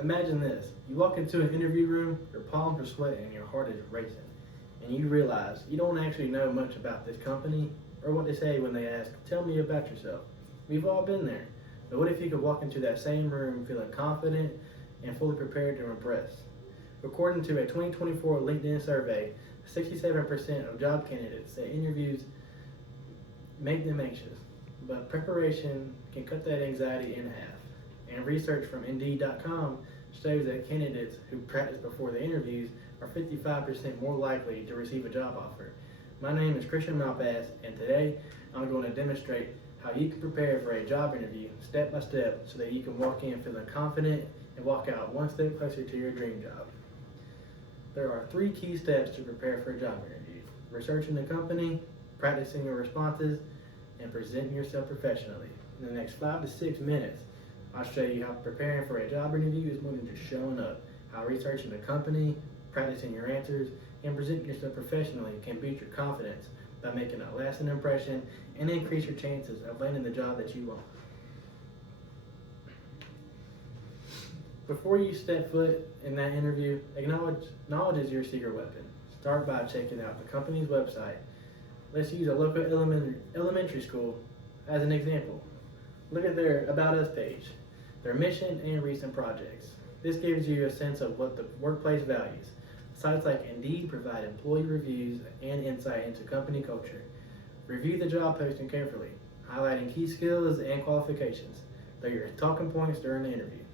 Imagine this. You walk into an interview room, your palms are sweating and your heart is racing. And you realize you don't actually know much about this company or what they say when they ask, tell me about yourself. We've all been there. But what if you could walk into that same room feeling confident and fully prepared to impress? According to a 2024 LinkedIn survey, 67% of job candidates say interviews make them anxious, but preparation can cut that anxiety in half. And research from Indeed.com shows that candidates who practice before the interviews are 55% more likely to receive a job offer. My name is Christian Malpass, and today I'm going to demonstrate how you can prepare for a job interview step by step so that you can walk in feeling confident and walk out one step closer to your dream job. There are 3 key steps to prepare for a job interview: researching the company, practicing your responses, and presenting yourself professionally. In the next 5 to 6 minutes, I'll show you how preparing for a job interview is more than just showing up, how researching the company, practicing your answers, and presenting yourself professionally can boost your confidence by making a lasting impression and increase your chances of landing the job that you want. Before you step foot in that interview, knowledge is your secret weapon. Start by checking out the company's website. Let's use a local elementary school as an example. Look at their About Us page, their mission and recent projects. This gives you a sense of what the workplace values. Sites like Indeed provide employee reviews and insight into company culture. Review the job posting carefully, highlighting key skills and qualifications. They're your talking points during the interview.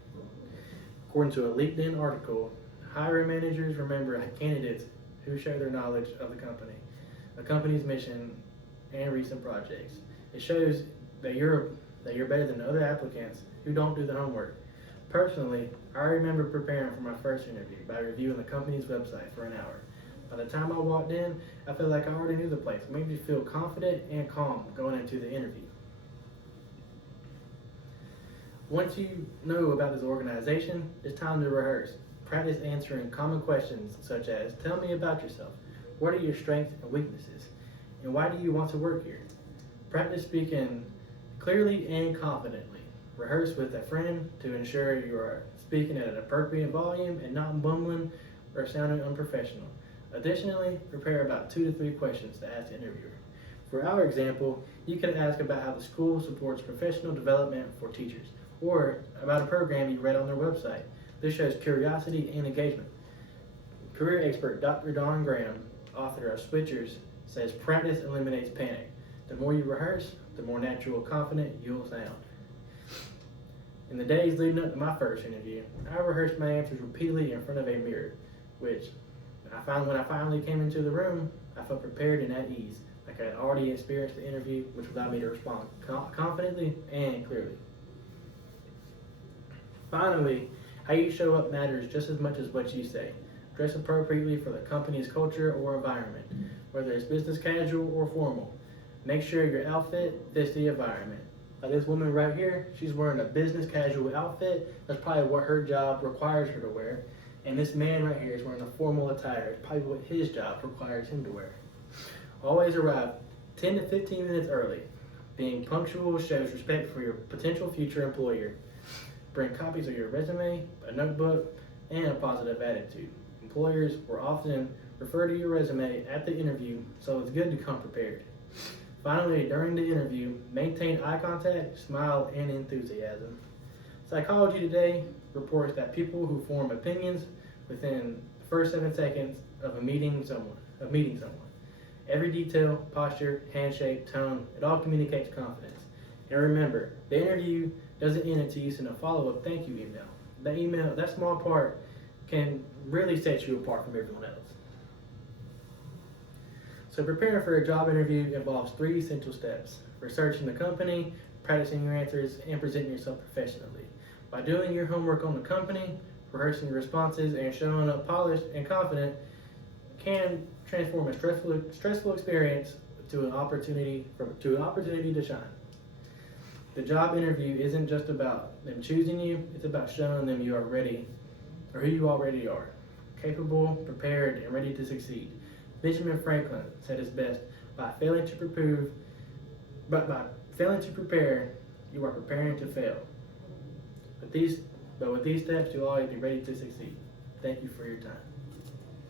According to a LinkedIn article, hiring managers remember candidates who share their knowledge of the company's mission, and recent projects. It shows that you're better than other applicants who don't do the homework. Personally, I remember preparing for my first interview by reviewing the company's website for an hour. By the time I walked in, I felt like I already knew the place. It made me feel confident and calm going into the interview. Once you know about this organization, it's time to rehearse. Practice answering common questions such as, tell me about yourself. What are your strengths and weaknesses? And why do you want to work here? Practice speaking clearly and confidently. Rehearse with a friend to ensure you are speaking at an appropriate volume and not bumbling or sounding unprofessional. Additionally, prepare about 2 to 3 questions to ask the interviewer. For our example, you can ask about how the school supports professional development for teachers, or about a program you read on their website. This shows curiosity and engagement. Career expert Dr. Don Graham, author of Switchers, says practice eliminates panic. The more you rehearse, the more natural and confident you'll sound. In the days leading up to my first interview, I rehearsed my answers repeatedly in front of a mirror, which I found when I finally came into the room, I felt prepared and at ease, like I had already experienced the interview, which allowed me to respond confidently and clearly. Finally, how you show up matters just as much as what you say. Dress appropriately for the company's culture or environment, whether it's business casual or formal. Make sure your outfit fits the environment. Like this woman right here, she's wearing a business casual outfit. That's probably what her job requires her to wear. And this man right here is wearing a formal attire. It's probably what his job requires him to wear. Always arrive 10 to 15 minutes early. Being punctual shows respect for your potential future employer. Bring copies of your resume, a notebook, and a positive attitude. Employers will often refer to your resume at the interview, so it's good to come prepared. Finally, during the interview, maintain eye contact, smile, and enthusiasm. Psychology Today reports that people who form opinions within the first 7 seconds of meeting someone. Every detail, posture, handshake, tone, it all communicates confidence. And remember, the interview doesn't end until you send a follow-up thank you email. That small part can really set you apart from everyone else. So preparing for a job interview involves 3 essential steps: researching the company, practicing your answers, and presenting yourself professionally. By doing your homework on the company, rehearsing your responses, and showing up polished and confident can transform a stressful experience to an opportunity to shine. The job interview isn't just about them choosing you, it's about showing them you are ready, or who you already are, capable, prepared, and ready to succeed. Benjamin Franklin said it best, by failing to prepare, you are preparing to fail. But with these steps, you'll always be ready to succeed. Thank you for your time.